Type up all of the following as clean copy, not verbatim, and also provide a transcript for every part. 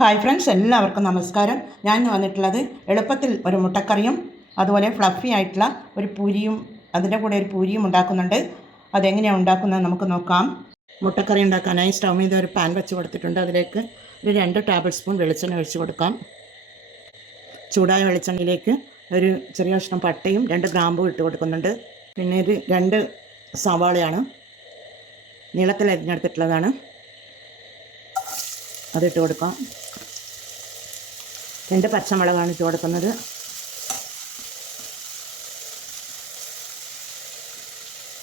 Hi friends, എല്ലാവർക്കും നമസ്കാരം. ഞാൻ വന്നിട്ടുള്ളത് എളുപ്പത്തിൽ ഒരു മുട്ടക്കറിയും അതുപോലെ ഫ്ലഫി ആയിട്ടുള്ള ഒരു പൂരിയും, അതിൻ്റെ കൂടെ ഒരു പൂരിയും ഉണ്ടാക്കുന്നുണ്ട്. അതെങ്ങനെയാണ് ഉണ്ടാക്കുന്നത് നമുക്ക് നോക്കാം. മുട്ടക്കറി ഉണ്ടാക്കാനായി സ്റ്റൗ ചെയ്ത് ഒരു പാൻ വെച്ച് കൊടുത്തിട്ടുണ്ട്. അതിലേക്ക് ഒരു 2 ടേബിൾ സ്പൂൺ വെളിച്ചെണ്ണ ഒഴിച്ച് കൊടുക്കാം. ചൂടായ വെളിച്ചെണ്ണയിലേക്ക് ഒരു ചെറിയ കഷ്ണം പട്ടയും 2 ഗ്രാമ്പും ഇട്ട് കൊടുക്കുന്നുണ്ട്. പിന്നെ ഒരു 2 സവാളയാണ് നീളത്തിൽ അരിഞ്ഞെടുത്തിട്ടുള്ളതാണ്, അതിട്ട് കൊടുക്കാം. 2 പച്ചമുളകാണ് ഇട്ട് കൊടുക്കുന്നത്.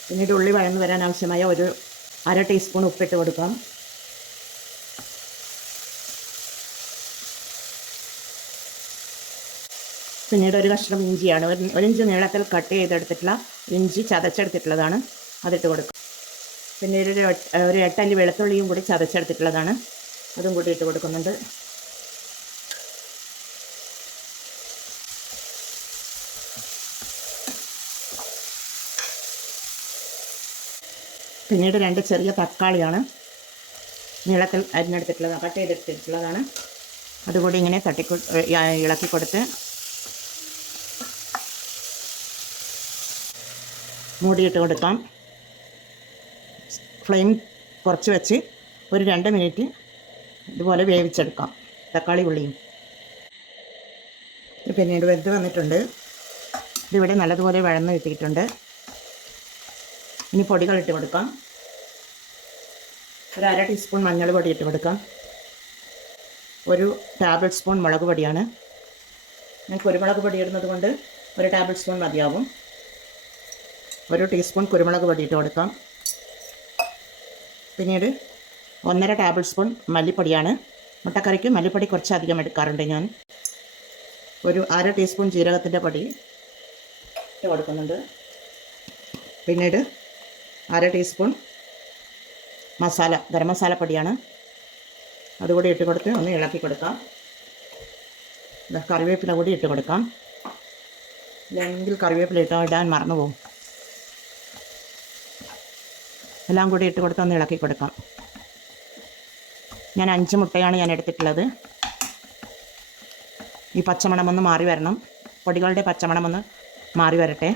പിന്നീട് ഉള്ളി വഴന്ന് വരാൻ ആവശ്യമായ ഒരു 1/2 ടീസ്പൂൺ ഉപ്പിട്ട് കൊടുക്കാം. പിന്നീട് ഒരു കഷ്ണം ഇഞ്ചിയാണ്, 1 ഇഞ്ച് നീളത്തിൽ കട്ട് ചെയ്തെടുത്തിട്ടുള്ള ഇഞ്ചി ചതച്ചെടുത്തിട്ടുള്ളതാണ്, അതിട്ട് കൊടുക്കാം. പിന്നീട് ഒരു 8 അല്ലി വെളുത്തുള്ളിയും കൂടി ചതച്ചെടുത്തിട്ടുള്ളതാണ്, അതും കൂടി ഇട്ട് കൊടുക്കുന്നുണ്ട്. പിന്നീട് 2 ചെറിയ തക്കാളിയാണ് നീളത്തിൽ അരിഞ്ഞെടുത്തിട്ടുള്ളതാണ്, കട്ട് ചെയ്തെടുത്തിട്ടുള്ളതാണ്, അതുകൂടി ഇങ്ങനെ ഇളക്കി കൊടുത്ത് മൂടിയിട്ട് കൊടുക്കാം. ഫ്ലെയിം കുറച്ച് വെച്ച് ഒരു 2 മിനിറ്റ് ഇതുപോലെ വേവിച്ചെടുക്കാം തക്കാളി ഉള്ളിയും. പിന്നീട് വെന്ത് വന്നിട്ടുണ്ട്. ഇതിവിടെ നല്ലതുപോലെ വഴന്ന് കിട്ടിയിട്ടുണ്ട്. ഇനി പൊടികൾ ഇട്ട് കൊടുക്കാം. ഒരു 1/2 ടീസ്പൂൺ മഞ്ഞൾ പൊടി ഇട്ട് കൊടുക്കാം. 1 ടേബിൾ സ്പൂൺ മുളക് പൊടിയാണ്. ഞാൻ കുരുമുളക് പൊടി ഇടുന്നത് കൊണ്ട് 1 ടേബിൾ സ്പൂൺ മതിയാവും. 1 ടീസ്പൂൺ കുരുമുളക് പൊടി ഇട്ട് കൊടുക്കാം. പിന്നീട് 1/2 ടേബിൾ സ്പൂൺ മല്ലിപ്പൊടിയാണ്. മുട്ടക്കറിക്ക് മല്ലിപ്പൊടി കുറച്ച് അധികം എടുക്കാറുണ്ട് ഞാൻ. ഒരു 1/2 ടീസ്പൂൺ ജീരകത്തിൻ്റെ പൊടി ഇട്ട് കൊടുക്കുന്നുണ്ട്. പിന്നീട് 1/2 ടീസ്പൂൺ ഗരം മസാലപ്പൊടിയാണ്, അതുകൂടി ഇട്ട് കൊടുത്ത് ഒന്ന് ഇളക്കി കൊടുക്കാം. കറിവേപ്പില കൂടി ഇട്ട് കൊടുക്കാം, അല്ലെങ്കിൽ കറിവേപ്പില ഇടാൻ മറന്നു പോകും. എല്ലാം കൂടി ഇട്ട് കൊടുത്ത് ഒന്ന് ഇളക്കി കൊടുക്കാം. ഞാൻ 5 മുട്ടയാണ് എടുത്തിട്ടുള്ളത്. ഈ പച്ചമണമൊന്ന് മാറി വരണം, പൊടികളുടെ പച്ചമണമൊന്ന് മാറി വരട്ടെ.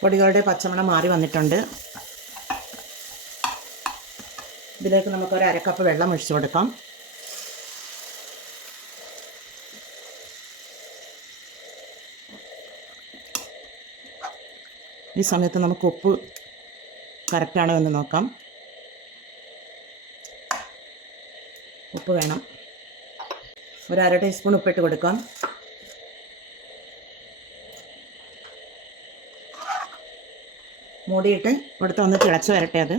പൊടികളുടെ പച്ചമണം മാറി വന്നിട്ടുണ്ട്. ഇതിലേക്ക് നമുക്കൊരു 1/2 കപ്പ് വെള്ളം ഒഴിച്ചു കൊടുക്കാം. ഈ സമയത്ത് നമുക്ക് ഉപ്പ് കറക്റ്റാണോ എന്ന് നോക്കാം. ഉപ്പ് വേണം, ഒരു 1/2 ടീസ്പൂൺ ഉപ്പിട്ട് കൊടുക്കാം. മൂടിയിട്ട് കൊടുത്ത് ഒന്ന് തിളച്ച് വരട്ടെ. അത്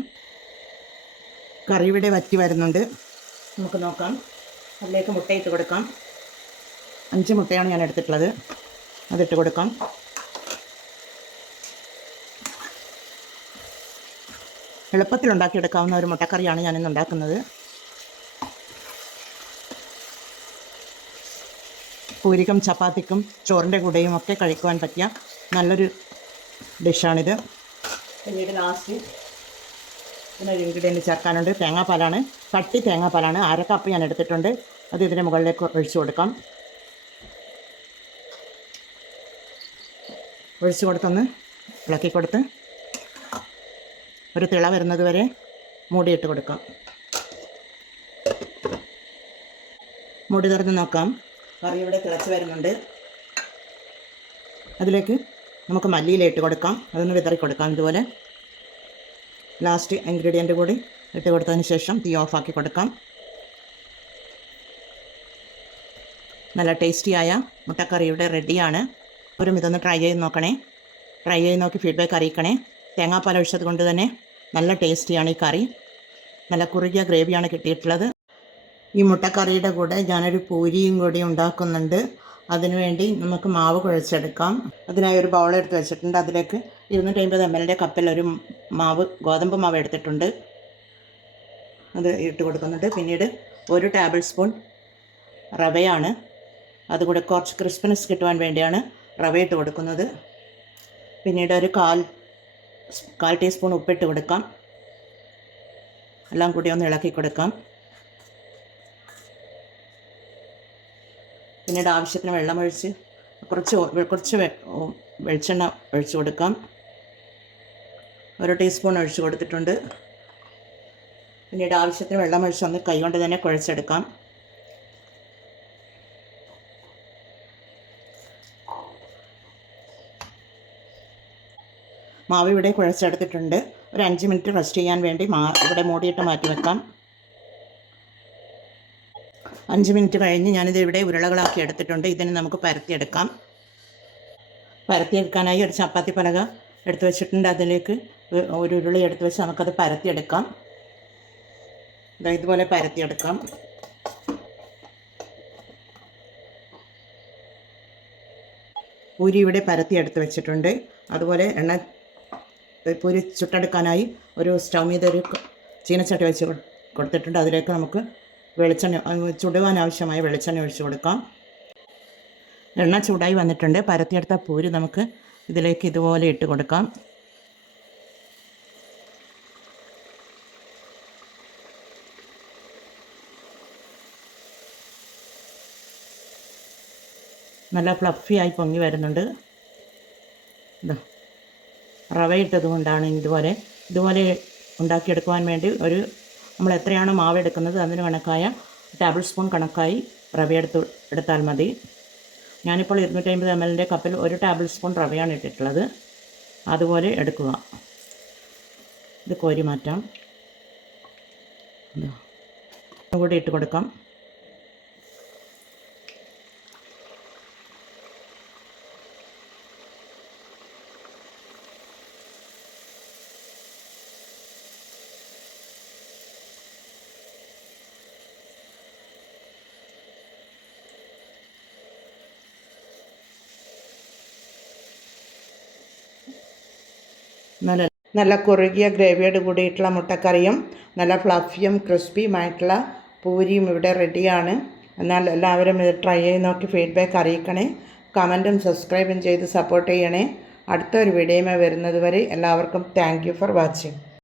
കറി ഇവിടെ വറ്റി വരുന്നുണ്ട്, നമുക്ക് നോക്കാം. അതിലേക്ക് മുട്ടയിട്ട് കൊടുക്കാം. 5 മുട്ടയാണ് ഞാൻ എടുത്തിട്ടുള്ളത്, അതിട്ട് കൊടുക്കാം. എളുപ്പത്തിൽ ഉണ്ടാക്കിയെടുക്കാവുന്ന ഒരു മുട്ടക്കറിയാണ് ഞാനിന്ന് ഉണ്ടാക്കുന്നത്. പൂരിക്കും ചപ്പാത്തിക്കും ചോറിൻ്റെ കൂടെയും ഒക്കെ കഴിക്കുവാൻ പറ്റിയ നല്ലൊരു ഡിഷാണിത്. പിന്നീട് ലാസ്റ്റ് ഇതിനൊരു ഇൻഗ്രീഡിയൻറ്റ് ചേർക്കാനുണ്ട്. തേങ്ങാപ്പാലാണ്, കട്ടി തേങ്ങാപ്പാലാണ്. 1/2 കപ്പ് ഞാൻ എടുത്തിട്ടുണ്ട്, അത് ഇതിന് മുകളിലേക്ക് ഒഴിച്ചു കൊടുക്കാം. ഒഴിച്ചു കൊടുത്തൊന്ന് ഇളക്കി കൊടുത്ത് ഒരു തിള വരുന്നത് വരെ മൂടിയിട്ട് കൊടുക്കാം. മൂടി തുറന്ന് നോക്കാം. കറി ഇവിടെ തിളച്ച് വരുന്നുണ്ട്. അതിലേക്ക് നമുക്ക് മല്ലിയില ഇട്ട് കൊടുക്കാം, അതൊന്ന് വിതറി കൊടുക്കാം. ഇതുപോലെ ലാസ്റ്റ് ഇൻഗ്രീഡിയൻ്റ് കൂടി ഇട്ട് കൊടുത്തതിന് ശേഷം തീ ഓഫാക്കി കൊടുക്കാം. നല്ല ടേസ്റ്റിയായ മുട്ടക്കറി ഇവിടെ റെഡിയാണ്. ഇതൊന്ന് ട്രൈ ചെയ്ത് നോക്കണേ. ട്രൈ ചെയ്ത് നോക്കി ഫീഡ്ബാക്ക് അറിയിക്കണേ. തേങ്ങാപ്പാൽ ഒഴിച്ചത് കൊണ്ട് തന്നെ നല്ല ടേസ്റ്റിയാണ് ഈ കറി. നല്ല കുറുകിയ ഗ്രേവിയാണ് കിട്ടിയിട്ടുള്ളത്. ഈ മുട്ടക്കറിയുടെ കൂടെ ഞാനൊരു പൂരിയും കൂടി ഉണ്ടാക്കുന്നുണ്ട്. അതിനുവേണ്ടി നമുക്ക് മാവ് കുഴച്ചെടുക്കാം. അതിനായി ഒരു ബൗൾ എടുത്ത് വെച്ചിട്ടുണ്ട്. അതിലേക്ക് 250 ml കപ്പിൽ ഒരു ഗോതമ്പ് മാവ് എടുത്തിട്ടുണ്ട്, അത് ഇട്ട് കൊടുക്കുന്നുണ്ട്. പിന്നീട് 1 ടേബിൾ സ്പൂൺ റവയാണ്, അതുകൂടെ കുറച്ച് ക്രിസ്പിനെസ് കിട്ടുവാൻ വേണ്ടിയാണ് റവ ഇട്ട് കൊടുക്കുന്നത്. പിന്നീട് ഒരു 1/4 ടീസ്പൂൺ ഉപ്പിട്ട് കൊടുക്കാം. എല്ലാം കൂടി ഒന്ന് ഇളക്കി കൊടുക്കാം. പിന്നീട് ആവശ്യത്തിന് വെള്ളമൊഴിച്ച് കുറച്ച് വെളിച്ചെണ്ണ ഒഴിച്ചു കൊടുക്കാം. 1 ടീസ്പൂൺ ഒഴിച്ചു കൊടുത്തിട്ടുണ്ട്. പിന്നീട് ആവശ്യത്തിന് വെള്ളമൊഴിച്ച് ഒന്ന് കൈകൊണ്ട് തന്നെ കുഴച്ചെടുക്കാം. മാവ് ഇവിടെ കുഴച്ചെടുത്തിട്ടുണ്ട്. ഒരു 5 മിനിറ്റ് റെസ്റ്റ് ചെയ്യാൻ വേണ്ടി ഇവിടെ മൂടിയിട്ട് മാറ്റി വെക്കാം. 5 മിനിറ്റ് കഴിഞ്ഞ് ഞാനിത് ഇവിടെ ഉരുളകളാക്കി എടുത്തിട്ടുണ്ട്. ഇതിന് നമുക്ക് പരത്തിയെടുക്കാം. പരത്തിയെടുക്കാനായി ഒരു ചപ്പാത്തി പലക എടുത്തു വെച്ചിട്ടുണ്ട്. അതിലേക്ക് ഒരു ഉരുളി എടുത്ത് വെച്ച് നമുക്കത് പരത്തിയെടുക്കാം. ഇതുപോലെ പരത്തിയെടുക്കാം. പൂരി ഇവിടെ പരത്തിയെടുത്ത് വെച്ചിട്ടുണ്ട്. അതുപോലെ പൂരി ചുട്ടെടുക്കാനായി ഒരു സ്റ്റൗ മീത ഒരു ചീനച്ചട്ടി വെച്ച് കൊടുത്തിട്ടുണ്ട്. അതിലേക്ക് നമുക്ക് ചുടുവാൻ ആവശ്യമായ വെളിച്ചെണ്ണ ഒഴിച്ച് കൊടുക്കാം. എണ്ണ ചൂടായി വന്നിട്ടുണ്ട്. പരത്തിയെടുത്ത പൂരി നമുക്ക് ഇതിലേക്ക് ഇതുപോലെ ഇട്ട് കൊടുക്കാം. നല്ല ഫ്ലഫിയായി പൊങ്ങി വരുന്നുണ്ട്. റവ ഇട്ടത് കൊണ്ടാണ് ഇതുപോലെ ഉണ്ടാക്കിയെടുക്കുവാൻ വേണ്ടി നമ്മൾ എത്രയാണോ മാവ് എടുക്കുന്നത് അതിന് കണക്കായ ടേബിൾ സ്പൂൺ കണക്കായി റവ എടുത്താൽ മതി. ഞാനിപ്പോൾ 250 ml കപ്പിൽ 1 ടേബിൾ സ്പൂൺ റവയാണ് ഇട്ടിട്ടുള്ളത്. അതുപോലെ എടുക്കുക. ഇത് കോരി മാറ്റാം. കൂടി ഇട്ട് കൊടുക്കാം. നല്ല കുറുകിയ ഗ്രേവിയോട് കൂടിയിട്ടുള്ള മുട്ടക്കറിയും നല്ല ഫ്ലഫിയും ക്രിസ്പിയുമായിട്ടുള്ള പൂരിയും ഇവിടെ റെഡിയാണ്. എന്നാൽ എല്ലാവരും ഇത് ട്രൈ ചെയ്ത് നോക്കി ഫീഡ്ബാക്ക് അറിയിക്കണേ. കമൻറ്റും സബ്സ്ക്രൈബും ചെയ്ത് സപ്പോർട്ട് ചെയ്യണേ. അടുത്തൊരു വീഡിയോയുമായി വരുന്നത് വരെ എല്ലാവർക്കും താങ്ക് യു ഫോർ വാച്ചിങ്.